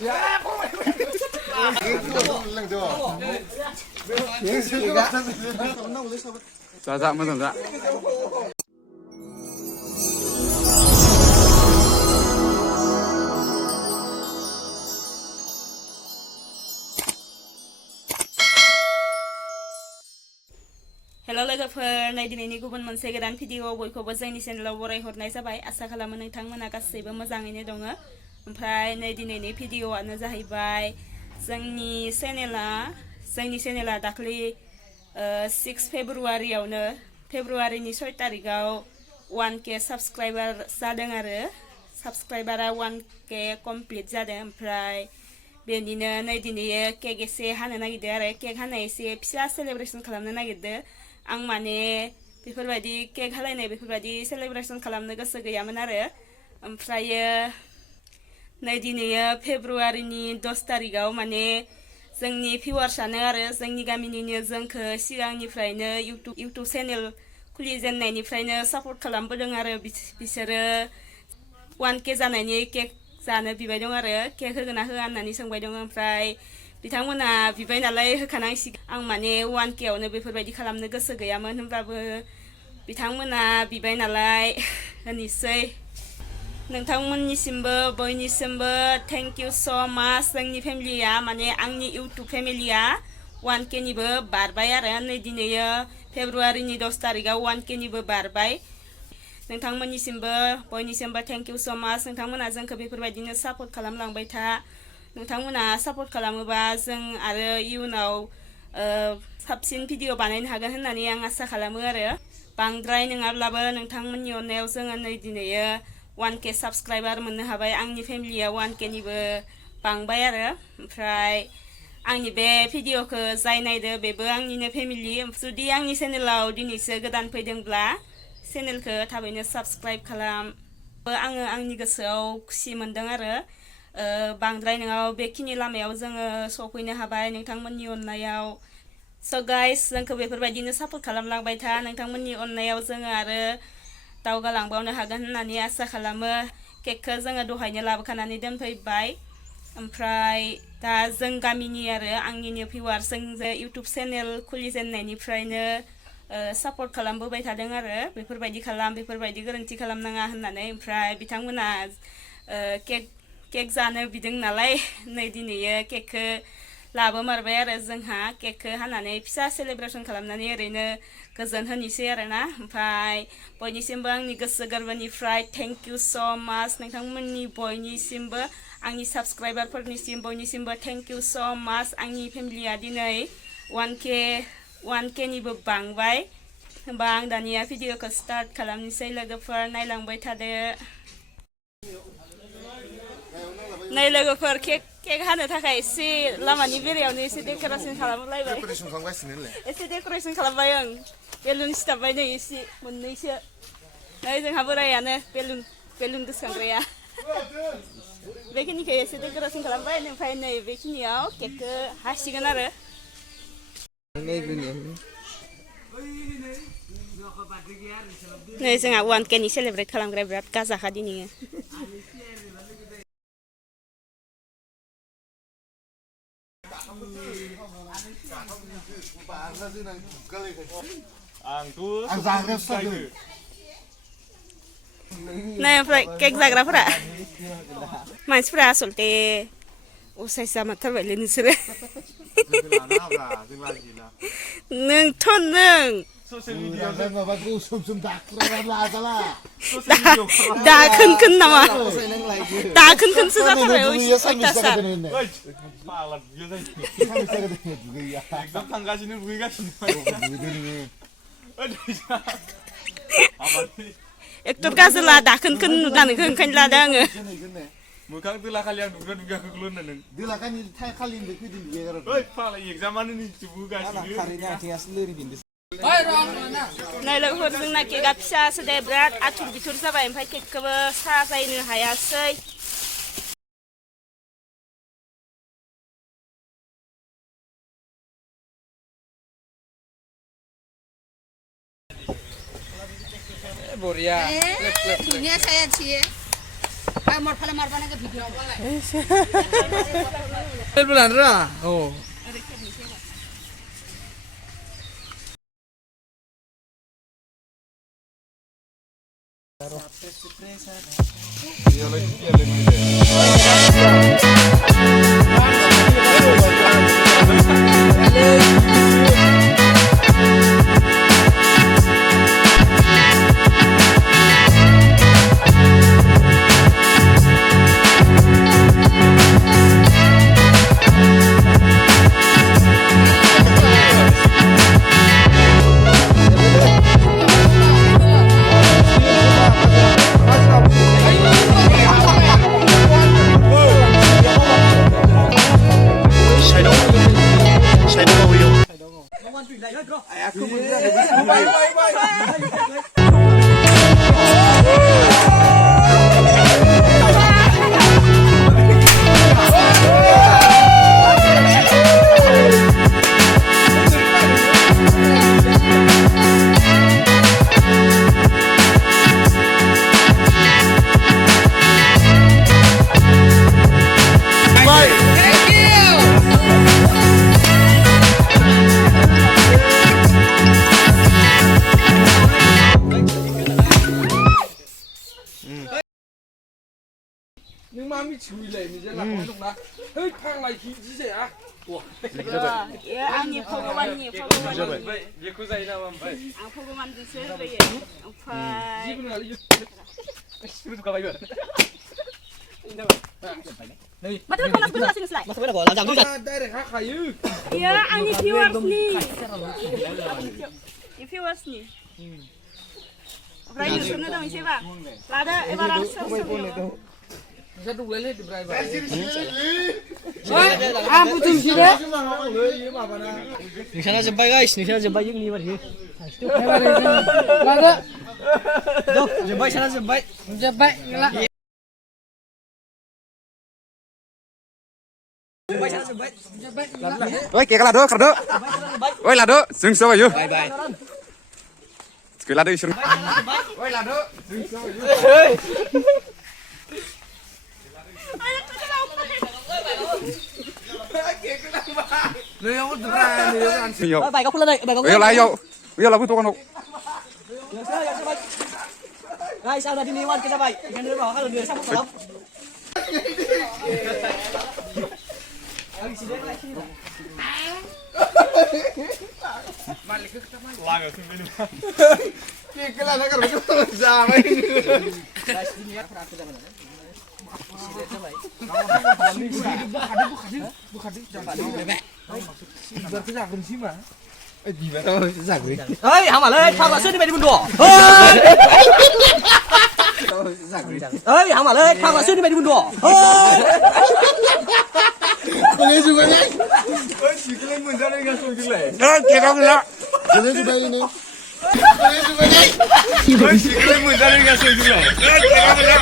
Dạ mới làm dạ. Hello लोगोफोर नै दिनैनि गुबुन मोनसे गोदान भिडिअ बयखौबो जोंनि चेनेलाव बरायहरनाय जाबाय आसा खालामो नोंथांमोना गासैबो मोजाङैनो दङ ओमफ्राय नै दिनैनि भिडिअआनो जाहैबाय जोंनि चेनेला दाख्लै 6 फेब्रुवारिनि 6 तारिखाव 1K साबस्क्राइबार जादों आरो साबस्क्राइबारा 1K कमप्लिट जादों ओमफ्राय बेनिनो नै दिनै केक एसे हानो नागिरदों आरो केक हानाय एसे फिसा सेलेब्रेसन खालामनो नागिरदों आं माने बेफोरबायदि केक हालायनाय बेफोरबायदि सेलेब्रेसन खालामनो गोसो गैयामोन आरो ओमफ्रायो नै दिनै फेब्रुवारिनि 10 तारिखाव माने जोंनि भिउवार्सआनो आरो जोंनि गामिनिनो जोंखौ सिगांनिफ्रायनो इउटुब चेनेल खुलिजेननायनिफ्रायनो सापर्ट खालामबोदों आरो बिसोरो 1K जानायनि केक जानो बिबाय दं आरो केक होगोना होआ होननानै सोंबाय दं ओमफ्राय बिथांमोना बिबाय नालाय होखानांसिगोन आं माने 1K आवनो बेफोरबायदि खालामनो गोसो गैयामोन होनब्लाबो बिथांमोना बिबाय नालाय होनोसै नोंथांमोननिसिमबो बयनिसिमबो थेंक इउ स' माच जोंनि फेमिलिया माने आंनि इउटुब फेमिलिया 1K निबो बारबाय आरो नै दिनै फेब्रुवारिनि 10 तारिखाव 1K निबो बारबाय नोंथांमोननिसिमबो बयनिसिमबो थेंक इउ स' माच नोंथांमोना जोंखौ बेफोरबायदिनो सापर्ट खालामलांबाय था नोंथांमोना सापर्ट खालामोबा जों आरो इयुनाव साबसिन भिडिअ बानायनो हागोन होननानै आं आसा खालामो आरो बांद्राय नङाब्लाबो नोंथांमोननि अननायाव जोङो नै दिनै 1K साबस्क्राइबार मोननो हाबाय आंनि फेमिलिया 1K निबो बांबाय आरो ओमफ्राय आंनि बे भिडिअखौ जाय नायदो बेबो आंनिनो फेमिलि जुदि आंनि चेनेलाव दिनैसो गोदान फैदोंब्ला चेनेलखौ थाबैनो साबस्क्राइब खालाम आङो आंनि गोसोआव खुसि मोनदों आरो बांद्राय नङाबो बेखिनि लामायाव जोङो सफैनो हाबाय नोंथांमोननि अननायाव स' गाइस जोंखौ बेफोरबायदिनो सापर्ट खालामलांबाय था नोंथांमोननि अननायाव जोङो आरो दावगालांबावनो हागोन होननानै आसा खालामो केकखौ जोङो दहायनो लाबोखानानै दोनफैबाय ओमफ्राय दा जों गामिनि आरो आंनिनो भिउवार्स जों इउटुब चेनेल खुलिजेननायनिफ्रायनो सापर्ट खालामबोबाय थादों आरो बेफोरबायदि गोरोन्थि खालामनाङा होननानै ओमफ्राय बिथांमोना केक जानो बिदों नालाय नै दिनै केकखौ लाबोमारबाय आरो जोंहा केकखौ हानानै फिसा सेलेब्रेसन खालामनानै ओरैनो गोजोन होनोसै आरोना ओमफ्राय बयनिसिमबो आंनि गोसो गोरबोनिफ्राय थेंक इउ स' माच नोंथांमोननि बयनिसिमबो आंनि साबस्क्राइबारफोरनिसिम बयनिसिमबो थेंक इउ स' माच आंनि फेमिलिया दिनै 1K निबो बांबाय होमबा आं दानिया भिडिअखौ स्टार्ट खालामनोसै लोगोफोर नायलांबाय थादो नै लोगोफोर केक हानो थाखाय एसे लामानि बेरायावनो एसे डेक'रेसन खालामलायबाय एसे डेक'रेसन खालामबाय आं बेलुन सिथाबबाय नै एसे मोननैसो नै जोंहा बोरायानो बेलुन गोसोखांग्राया बेखिनिखौ एसे डेक'रेसन खालामबाय ओमफ्राय नै बेखिनियाव केकखौ हासिगोन आरो नै जोंहा 1K नि सेलेब्रेट खालामग्राया बिराद गाजाखा दिनै नै ओमफ्राय केक जाग्राफोरा मानसिफोरा आसलथे असाइस जामारथारबायलै नोंसोरो नोंथ' नों दाखोन नामा दाखोनसो जाथारबाय अयथासार एक्टर गाजोला दाखोन नुदानोखौ ओंखायनो लादों आङो मोखां दोला खालि आं दुगा दुगाखौ होनना नों दोला खालि फैदों ओइ फाला एगजामानो होगासिनो नै लोगोफोर जोंना केकआ फिसासो दे बिराद आथुर बिथुर जाबाय ओमफ्राय केकखौबो साजायनो हायासै Boria. Dunia saya cie. bulan ra. Oh. Nhưng mà mình chửi lệ mình sẽ làm cái lúc đó. Hết thằng này thì gì sẽ á? Ủa. 아니 포고만니 포고만. Vậy cô dạy nào mà vậy? 아 포고만 드세요. 예. Gi분 là đi. Siapa suka bayar? Betul kan aku jelasin slide. Masuk dah kau jangan Mà đây để khác khai ư. Ya, ani viewers nih. Ini viewers nih. Berani suruh dong siapa? Lada, barang sesuatu. Sẽ đục lấy lên thì brai vào. Ah, betul sih dah. Mà bà na. Di sana jempai guys, di sana jempai yang ni mari. Lada. Tuh, jempai sana jempai. Jempai lah. Jempai sana jempai. Oi, kira lado, kerdo. Oi, lado, sing so ayo. Bye bye. Sekali lado isur. Oi, lado, sing so ayo. Nơi ông tự ra nơi ông ăn. Yo. Bye bye kau pulang đây, bye kau. Bây giờ lại yo. Bây giờ là bữa tôi con. Guys, ada di Niwan kita baik. Jangan dulu kalau dia sama kalau. Cái là nó còn có già mấy. Guys, di Niwan pernah aku zaman. Bukan jangan bebek. Biar kita akan sih mah. Di mana? Oh, zakri. Ơi, hang mà lên, thang mà xuyên đi mày đi buôn đùa. Zakri. Ơi, hang mà lên, thang mà xuyên đi mày đi buôn đùa. Con nghe chưa nghe? Oi, chỉ lên mình ra đây nghe xong chứ lệ. Kira không là. Con nghe chưa đây này? Con nghe chưa nghe? Oi, chỉ lên mình ra đây nghe xong chứ lệ. Kira không là.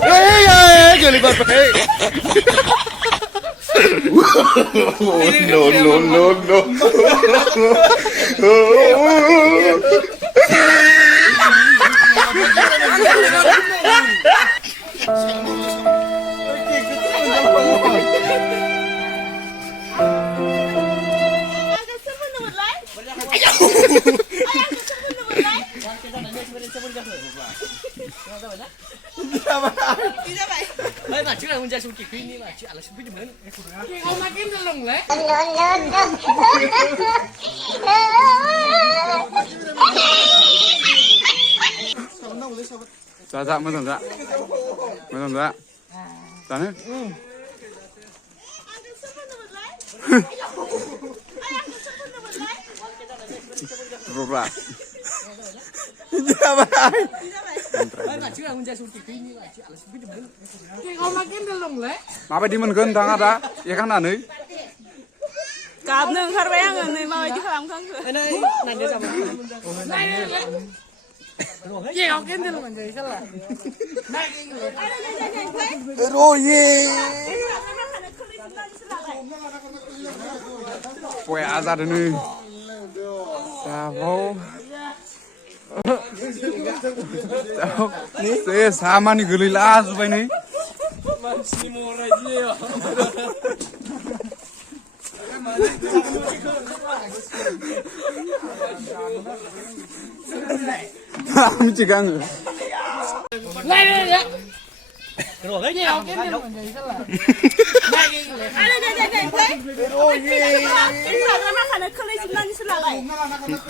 Hey, jadi apa? No. Ơi mà chứ là con trai xuống kỳ khuyên đi mà chứ là xuống phí mướn. Ông mà kiếm được lồng lẽ. Dạ, mới làm dạ. Dạ hết. Rụt ra. Dạ bài. Ơi mà chứ là con trai xuống kỳ khuyên đi mà chứ là xuống phí mướn. Ông mà kiếm được lồng lẽ. Mà phải đi mình gần thằng ada. Ya kan anu. Cặp nương khát bé người mời chứ làm không cửa. Đây này dia sama. Này. Gì ông kiếm được lồng gì sao là? Rồi ye. Quẹ ra đây. Sao vô. से सामानि गोलैला जुबाय नै मानसिनि महर इदियो मिथिगौ आङो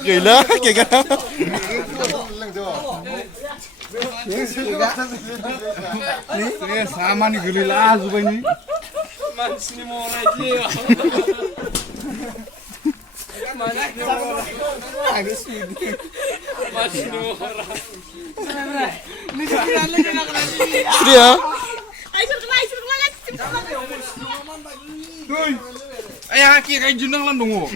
gila kayak से सामानि गोलैला जुबाय नै मानसिनि महर इदियो मानसिनि महर Sudah ayah kaki kayak jenang lan dong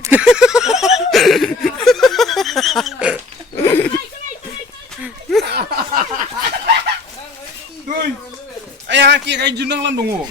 ayah kaki kayak jenang lan dong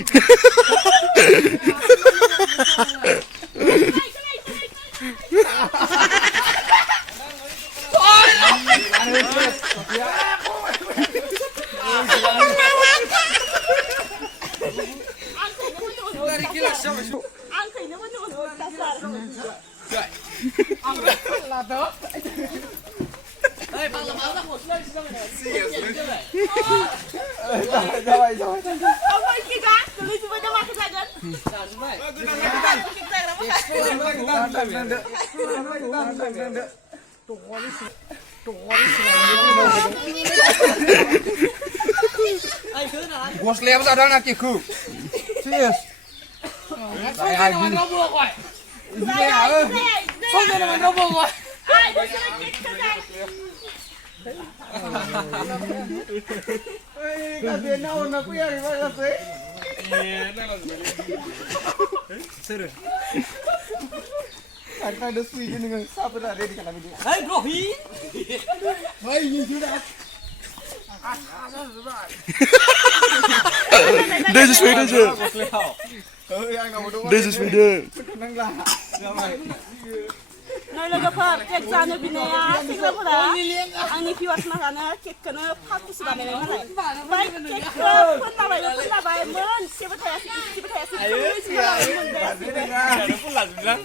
Gos lem sadang nak kiku. Serius. Saya lagi. Ini apa? Soalnya nama nopo kok. Kasi naon na kuya ri wala say. Seru. Ada sweet dengan siapa dah ready kalau ini. Hai bro hi Hai ini sudah. Deze is Sweden je. Deze is Sweden. Noi logoper kek jano binaya sigrapura angni piwas makana kek kana pakus banane malai bai kek punna bai mon sibetaya Ada pula bilang.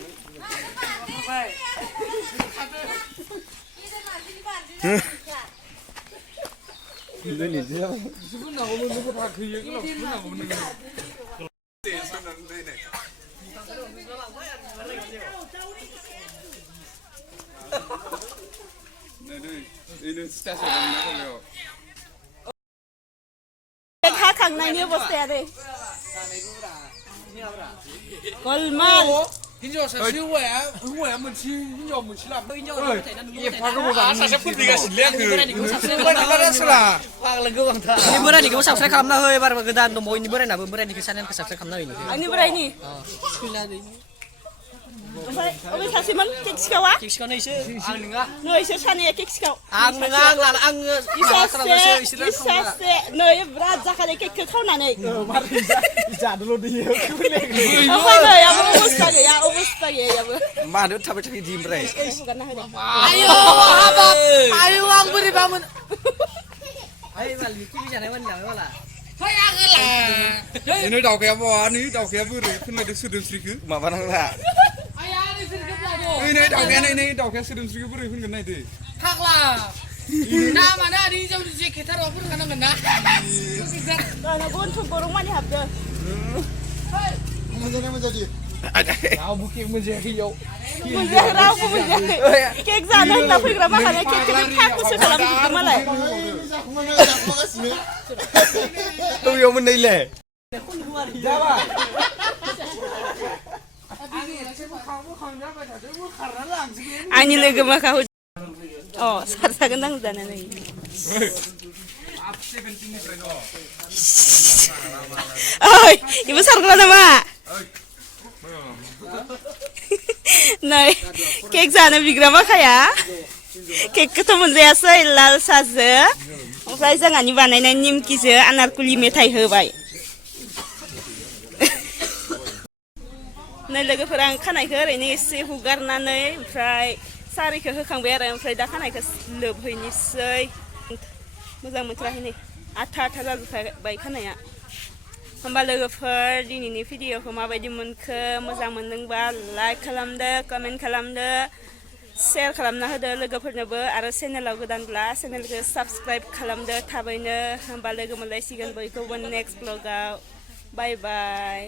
Ini dia. Sebenarnya ngomong nuku pakai ya kalau sebenarnya ngomong nuku. Ini stasiun mana kalau? ha khangnaini bostaya de golmal Hinjo saksi huwa munci hinjo munci lah. Iya pakai bukan. Saya pun tiga silian ke. Ada salah. Ini berani kamu subscribe kamna hoy bar gedan to mo ini berani apa berani kesanan ke subscribe kamna ini. ani berani obe sasiman kek sikawa Kik sekone ise ang ninga. no ise sani kek sikaw Ang ninga lan ang isase no ye bra zakale kek khawnane Bisa dulu dia. apa no ya obusta ge ya Mana tu sampai cari jimbre. Ayo apa? Ayo ang beri bangun. Ayo mal ki bisa naik mana wala. Ini dah kayak apa? Ini dah kayak beri. Pernah disudut seribu. Mana lah? Ini dah kayak sudut seribu beri. Pernah kena itu. Hak lah. Nah mana di jauh di sekitar apa kena kena. na gon to borong mani habde Kau bukit menjadi yo. munjara ko munjara kek jano na fikra makane kek kek pakus dalam malai Tu yo menilai. ani logo ma ka oh sarsa gendang dana nei oi ibu sargala nama Nei, kek jano bigrama kaya kek ketemu जायासै लाल साजो ओमफ्राय जोंहानि बानायनाय निमकिजो आनारकुलि मेथाइ होबाय नै लोगोफोरा आं खानायखौ ओरैनो एसे हुगारनानै ओमफ्राय सारिखौ होखांबाय आरो ओमफ्राय दा खानायखौ लोबहैनोसै मोजां मोनथाराखै नै आथा आथा जाजोबबाय खानाया होमबा लोगोफोर दिनैनि भिडिअखौ माबायदि मोनखो मोजां मोनदोंबा लाइक खालामदो कमेन्ट खालामदो शेयार खालामना होदो लोगोफोरनोबो आरो चेनेलाव गोदानब्ला चेनेलखौ साबस्क्राइब खालामदो थाबैनो होमबा लोगो मोनलायसिगोन बयखौबो नेक्स्ट ब्लगाव बाय बाय